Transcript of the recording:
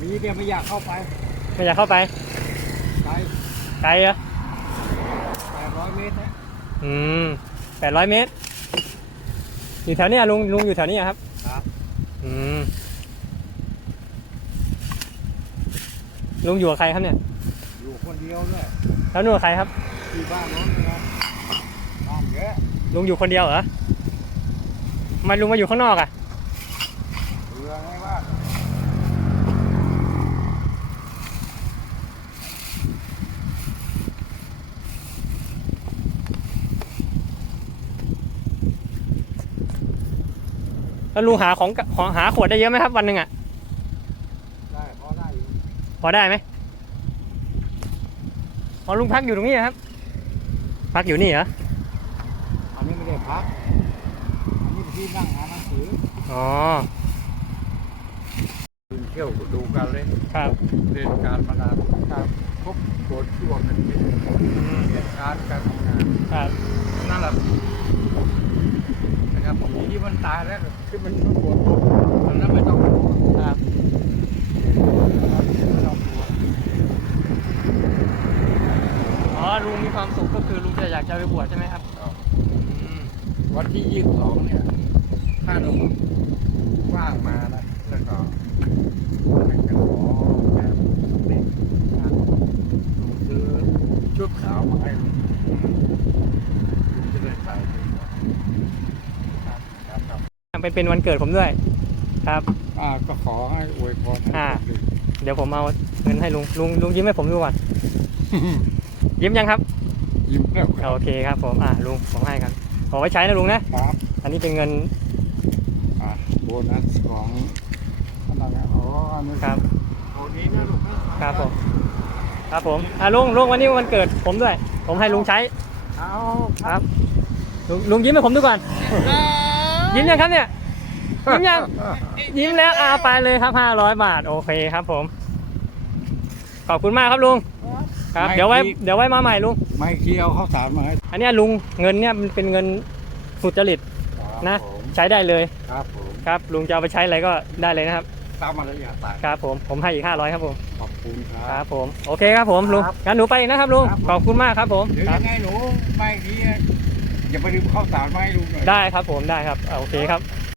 มีเนี่ยไม่อยากเข้าไปไม่อยากเข้าไปไกลไกลเหรอแปดร้อยเมตรนะอืมแปดร้อยเมตร อยู่แถวเนี้ยลุงลุงอยู่แถวนี้อะครับ ครับอืมลุงอยู่กับใครครับเนี่ย อยู่คนเดียวด้วยแล้วนู่นกับใครครับ ที่บ้านโน้นนะครับบ้านเยอะลุงอยู่คนเดียวเหรอทำไมลุงมาอยู่ข้างนอกอะเรือไงว่า แล้วลุงหาของของหาขวดได้เยอะไหมครับวันหนึ่งอะได้พอได้อยู่พอได้ไหมอ๋อลุงพักอยู่ตรงนี้เหรอครับ พักอยู่นี่เหรออันนี้ไม่ได้พักอันนี้เป็นที่นั่งอ่านหนังสืออ๋อเที่ยวดูการเล่นครับเรียนการมานานครับครบโดนช่วงหนึ่งเป็นอืมเหตุการณ์การทำงานครับนั่นแหละนะครับผม ที่มันตายแล้วที่มันมันปวดตัวตอนนั้นไม่ต้องกลัวครับนะครับไม่ต้องกลัวอ๋อลุงมีความสุขก็คือลุงจะอยากจะไปบวชใช่ไหมครับอืมวันที่ยี่สิบสองเนี่ย ถ้าหนูว่างมานะแล้วก็ให้กันขอแบบเด็กนะหนูซื้อชุดขาวมาให้จะได้ใส่ครับครับ ครับเป็นเป็นวันเกิดผมด้วย ครับ อ่าก็ขอให้อวยพรให้อ่าคนอื่นเดี๋ยวผมเอาเงินให้ลุงลุงลุงยิ้มให้ผมดูก่อน ยิ้มยังครับ ยิ้มแล้วครับโอเคครับผมอ่าลุงผมให้ครับขอไว้ใช้นะลุงนะ ครับอันนี้เป็นเงินอ่าโบนัสของอะไรนะอ๋ออันนี้ครับโอ้นี้นะลูกนะครับผม ครับผมอ่าลุงลุงวันนี้วันเกิดผมด้วย ผมให้ลุงใช้เอาครับ ลุงลุงยิ้มให้ผมดูก่อน ยิ้มยังครับเนี่ย ยิ้มยัง ยิ้มแล้วอาไปเลยครับห้าร้อยบาท โอเคครับผม ขอบคุณมากครับลุง ครับ เดี๋ยวไว้ เดี๋ยวไว้มาใหม่ลุง ไม่เคี้ยวข้าวสารมาให้อันเนี้ยลุงเงินเนี่ยมันเป็นเงินสุจริตนะผมใช้ได้เลย ครับผมครับ ลุงจะเอาไปใช้อะไรก็ได้เลยนะครับ ตามมารยาทต่างครับผม ผมให้อีกห้าร้อยครับผม ขอบคุณคครัรับบผม โอเคครับผมลุงครับงั้นหนูไปนะครับลุงครับผมขอบคุณมากครับผม เดี๋ยวครัยับงไงหนูไม่เคี้ยว อย่าไปลืมข้าวสารมาให้ลุงหน่อย ได้ครับผมได้ครับอ่าโอเคครับ